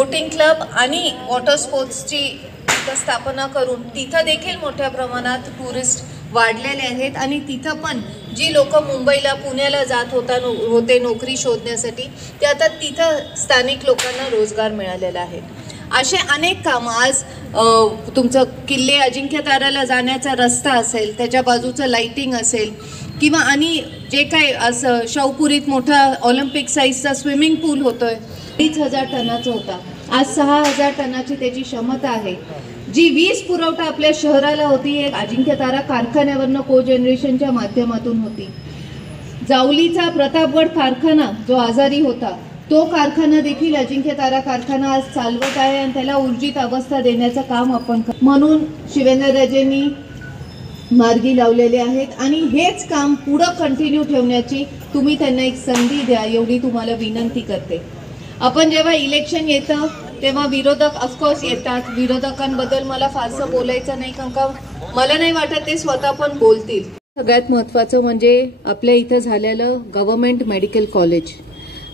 Boating club आणि water स्पोर्ट्सची स्थापना करून तिथं देखील मोठ्या प्रमाणात टुरिस्ट वाढलेले आहेत आणि तिथं पण जी लोक मुंबईला पुण्याला जात होते नोकरी शोधण्यासाठी ते आता तिथं स्थानिक लोकांना रोजगार मिळालेला आहे। असे अनेक कामं आज तुमचं किल्ले अजिंक्यताराला जाण्याचा रस्ता असेल, त्याच्या बाजूचं लाइटिंग असेल किंवा आणि जे काही असं शाहूपुरीत मोठा ऑलिम्पिक साईजचा स्विमिंग पूल होतोय 30,000 टनाचा होता, आज 6,000 टनाची त्याची क्षमता आहे। जी वीज पुरवठा आपल्या शहराला होती एक अजिंक्यतारा कारखान्यावरनं कोजनरेशनच्या माध्यमातून होती। जावलीचा प्रतापगड कारखाना जो आजारी होता तो कारखाना देखील अजिंक्यतारा कारखाना आज चालवत आहे आणि त्याला ऊर्जित अवस्था देण्याचं काम आपण म्हणून शिवेंद्रराजेंनी मार्गी लावलेले आहेत आणि हेच काम पुढे कंटिन्यू ठेवण्याची तुम्ही त्यांना एक संधी द्या एवढी तुम्हाला विनंती करते। आपण जेव्हा इलेक्शन येतं तेव्हा विरोधक ऑफकोर्स येतात, विरोधकांबद्दल मला फारसं बोलायचं नाही कारण का मला नाही वाटत ते स्वतः पण बोलतील। सगळ्यात महत्त्वाचं म्हणजे आपल्या इथं झालेलं गव्हर्नमेंट मेडिकल कॉलेज।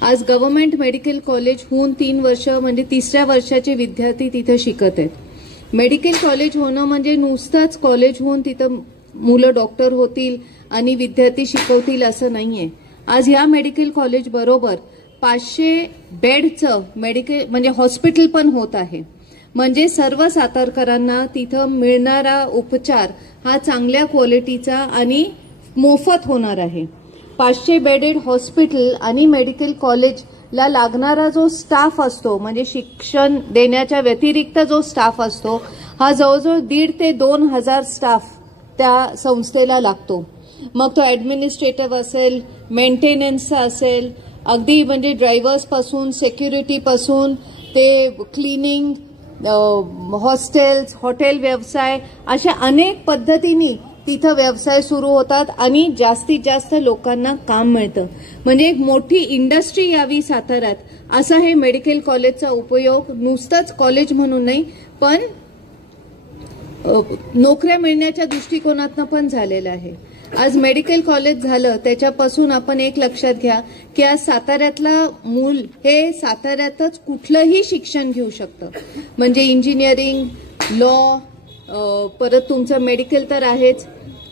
आज गव्हर्नमेंट मेडिकल कॉलेज होऊन 3 वर्ष म्हणजे 3ऱ्या वर्षाचे विद्यार्थी तिथे शिकत आहेत। मेडिकल कॉलेज होणं म्हणजे नुसतंच कॉलेज होऊन तिथं मुलं डॉक्टर होतील आणि विद्यार्थी शिकवतील असं नाहीये। आज या मेडिकल कॉलेज बरोबर 500 बेडचं मेडिकल म्हणजे हॉस्पिटल पण होत आहे, म्हणजे सर्व सातारकरांना तिथं मिळणारा उपचार हा चांगल्या क्वालिटीचा आणि मोफत होणार आहे। 500 बेडेड हॉस्पिटल आणि मेडिकल कॉलेजला लागणारा जो स्टाफ असतो म्हणजे शिक्षण देण्याच्या व्यतिरिक्त जो स्टाफ असतो हा जवळजवळ 1,500 ते 2,000 स्टाफ त्या संस्थेला लागतो। मग तो ॲडमिनिस्ट्रेटिव्ह असेल, मेंटेनन्सचा असेल, अगदी म्हणजे ड्रायव्हर्स पासून सिक्युरिटी पासून ते क्लिनिंग, हॉस्टेल्स, हॉटेल व्यवसाय अशा अनेक पद्धतीने तिथं व्यवसाय सुरू होतात आणि जास्तीत जास्त लोकांना काम मिळतं, म्हणजे एक मोठी इंडस्ट्री यावी साताऱ्यात असा हे मेडिकल कॉलेजचा उपयोग नुसतंच कॉलेज म्हणून नाही पण नोकऱ्या मिळण्याच्या दृष्टिकोनातनं पण झालेलं आहे। आज मेडिकल कॉलेज झालं त्याच्यापासून आपण एक लक्षात घ्या की आज साताऱ्यातला मूल हे साताऱ्यातच कुठलंही शिक्षण घेऊ शकतं, म्हणजे इंजिनिअरिंग, लॉ, परत तुमचं मेडिकल तर आहेच,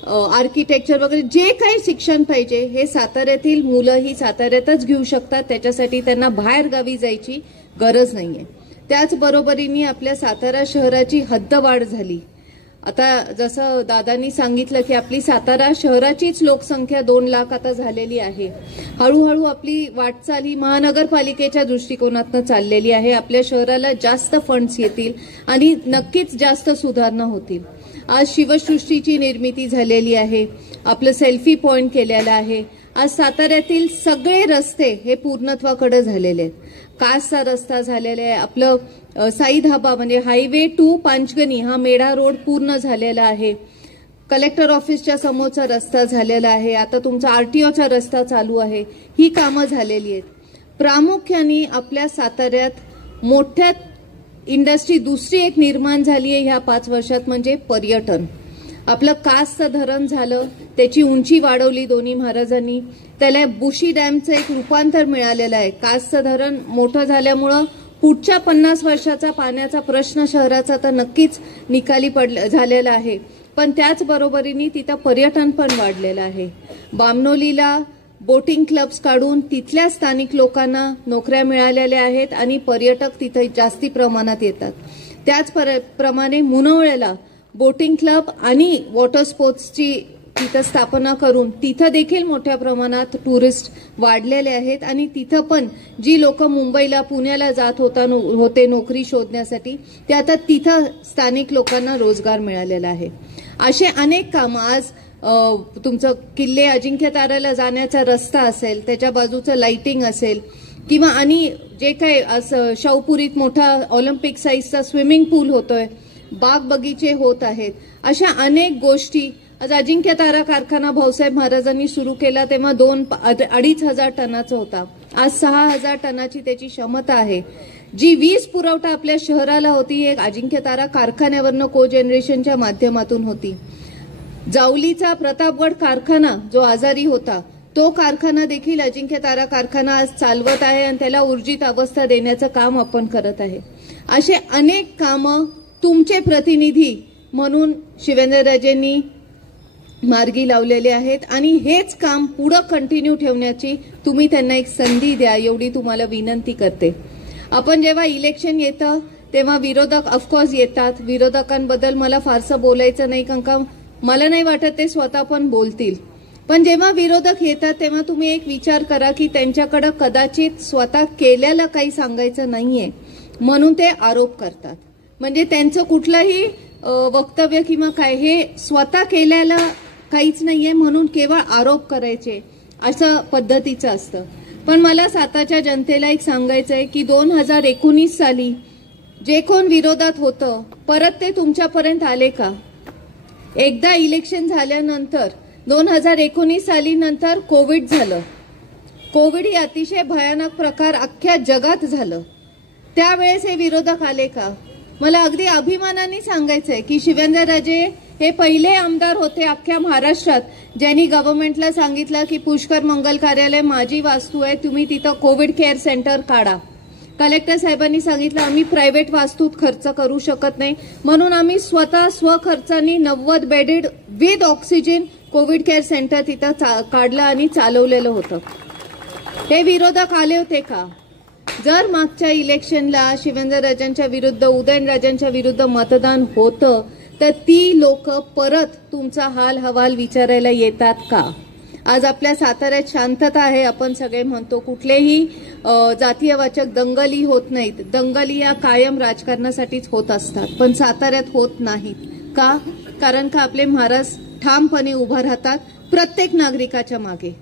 आर्किटेक्चर वगैरे जे काही शिक्षण पाहिजे हे साताऱ्यातील मुलं ही साताऱ्यातच घेऊ शकतात, त्याच्यासाठी त्यांना बाहेर गावी जायची गरज नाहीये। त्याचबरोबरीने आपल्या सातारा शहराची हद्दवाढ झाली। आता जसं दादांनी सांगितलं की आपली सातारा शहराचीच लोकसंख्या 2 लाख आता झालेली आहे। हळूहळू आपली वाटचाल ही महानगरपालिकेच्या दृष्टिकोनातून चाललेली आहे। आपल्या शहराला जास्त फंड्स येतील आणि नक्कीच जास्त सुधारणा होतील। आज शिवसृष्टीची निर्मिती झालेली आहे, आपलं सेल्फी पॉइंट केलेलं आहे। आज साताऱ्यातील सगळे रस्ते हे पूर्णत्वाकडे झालेले आहेत। कासचा रस्ता झालेला आहे, आपलं साई धाबा म्हणजे हायवे टू पांचगणी हा मेढा रोड पूर्ण झालेला आहे, कलेक्टर ऑफिसच्या समोरचा रस्ता झालेला आहे, आता तुमचा आरटीओचा रस्ता चालू आहे, ही कामं झालेली आहेत। प्रामुख्याने आपल्या साताऱ्यात मोठ्या इंडस्ट्री दुसरी एक निर्माण झाली आहे ह्या 5 वर्षात म्हणजे पर्यटन। आपलं कासचं धरण झालं, त्याची उंची वाढवली दोन्ही महाराजांनी, त्याला बुशी डॅमचं एक रूपांतर मिळालेलं आहे। कासचं धरण मोठं झाल्यामुळं पुढच्या 50 वर्षाचा पाण्याचा प्रश्न शहराचा तर नक्कीच निकाली झालेला आहे, पण त्याचबरोबरीने तिथं पर्यटन पण वाढलेलं आहे। बामनोलीला बोटिंग क्लब्स काढून तिथल्या स्थानिक लोकांना नोकऱ्या मिळालेल्या आहेत आणि पर्यटक तिथे जास्ती प्रमाणात येतात। त्याचप्रमाणे मुनवळ्याला बोटिंग क्लब आणि वॉटर स्पोर्ट्सची तिथं स्थापना करून तिथं देखील मोठ्या प्रमाणात टुरिस्ट वाढलेले आहेत आणि तिथं पण जी लोक मुंबईला पुण्याला जात होते नोकरी शोधण्यासाठी ते आता तिथं स्थानिक लोकांना रोजगार मिळालेला आहे। असे अनेक कामं आज तुमचं किल्ले अजिंक्यताराला जाण्याचा रस्ता असेल, त्याच्या बाजूचं लाइटिंग असेल किंवा आणि जे काही असं शाहूपुरीत मोठा ऑलिम्पिक साईजचा स्विमिंग पूल होतोय, बाग बगीचे होत आहेत, अशा अनेक गोष्टी। आज अजिंक्यतारा कारखाना भाऊसाहेब महाराजांनी सुरू केला तेव्हा 2-2.5 टनाचा होता, आज 6,000 टनाची त्याची क्षमता आहे। जी वीज पुरवठा आपल्या शहराला होती एक अजिंक्यतारा कारखान्यावरनं कोजनरेशनच्या माध्यमातून होती। जावलीचा प्रतापगड कारखाना जो आजारी होता तो कारखाना देखील अजिंक्य तारा कारखाना आज चालवत आहे आणि त्याला ऊर्जित अवस्था देण्याचं काम आपण करत आहे. असे अनेक कामं तुमचे प्रतिनिधी म्हणून शिवेंद्रराजेंनी मार्गी लावलेले आहेत आणि हेच काम पुढे कंटिन्यू ठेवण्याची तुम्ही त्यांना एक संधी द्या एवढी तुम्हाला विनंती करते. आपण जेव्हा इलेक्शन येतं तेव्हा विरोधक ऑफकोर्स येतात. विरोधकांबद्दल मला फारसं बोलायचं नाही कारण का मला नाही वाटत ते स्वतः पण बोलतील. पण जेव्हा विरोधक येतात तेव्हा तुम्ही एक विचार करा की त्यांच्याकडे कदाचित स्वतः केलेलं काही सांगायचं नाहीये म्हणून ते आरोप करतात. म्हणजे त्यांचं कुठलंही वक्तव्य किंवा काय हे स्वतः केलेलं काहीच नाहीये म्हणून केवळ आरोप करायचे असं पद्धतीचं असतं. पण मला सातारच्या जनतेला एक सांगायचंय की 2019 साली जे कोण विरोधात होतं परत ते तुमच्यापर्यंत आले का? एकदा इलेक्शन झाल्यानंतर 2019 साली नंतर कोविड झालं. कोविड ही अतिशय भयानक प्रकार अख्ख्या जगात झालं. त्यावेळेस हे विरोधक आले का? मला अगदी अभिमानाने सांगायचंय की शिवेंद्रराजे हे पहिले आमदार होते अख्ख्या महाराष्ट्रात ज्यांनी गव्हर्नमेंटला सांगितलं की पुष्कर मंगल कार्यालय माझी वास्तू आहे, तुम्ही तिथं कोविड केअर सेंटर काढा. कलेक्टर साहेबांनी सांगितलं आम्ही प्रायव्हेट वास्तूत खर्च करू शकत नाही म्हणून आम्ही स्वतः स्वखर्चानी 90 bedded with oxygen Covid care centre तिथं काढलं आणि चालवलेलं होतं. हे विरोधक आले होते का? जर मागच्या इलेक्शनला शिवेंद्रराजांच्या विरुद्ध उदयनराजांच्या विरुद्ध मतदान होतं तर ती लोक परत तुमचा हाल हवाल विचारायला येतात का? आज आपल्या साताऱ्यात शांतता आहे आपण सगळे म्हणतो, कुठलेही जातीयवाचक दंगली होत नाहीत. दंगली या कायम राजकारणासाठीच होत असतात पण साताऱ्यात होत नाहीत का? कारण का आपले महाराज ठामपणे उभा राहतात प्रत्येक नागरिकाच्या मागे.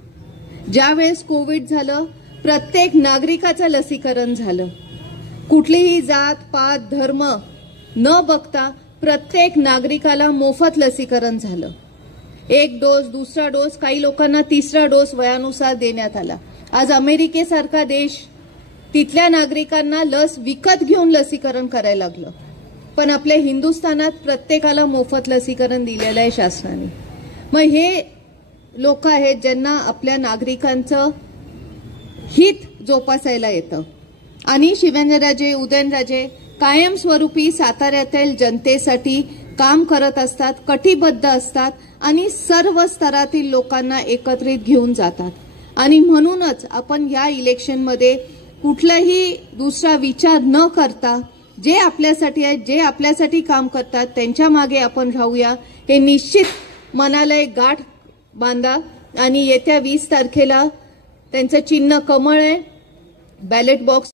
ज्यावेळेस कोविड झालं प्रत्येक नागरिकाचं लसीकरण झालं. कुठलीही जात पात धर्म न बघता प्रत्येक नागरिकाला मोफत लसीकरण झालं. एक डोस, दुसरा डोस, काही लोकांना तिसरा डोस वयानुसार देण्यात आला. आज अमेरिकेसारखा देश तिथल्या नागरिकांना लस विकत घेऊन लसीकरण करायला लागलं. पण आपल्या हिंदुस्थानात प्रत्येकाला मोफत लसीकरण दिलेलं आहे शासनाने. मग हे लोक आहेत ज्यांना आपल्या नागरिकांचं हित जोपासायला येतं. आणि शिवेंद्रराजे उदयनराजे कायमस्वरूपी साताऱ्यातील जनतेसाठी काम करत असतात, कटिबद्ध असतात आणि सर्व स्तरातील लोकांना एकत्रित घेऊन जातात. आणि म्हणूनच आपण या इलेक्शनमध्ये कुठलाही दुसरा विचार न करता जे आपल्यासाठी आहेत, जे आपल्यासाठी काम करतात त्यांच्या मागे आपण राहूया. हे निश्चित मनाला एक गाठ बांधा आणि येत्या 20 तारखेला त्यांचं चिन्ह कमळ आहे. Ballot box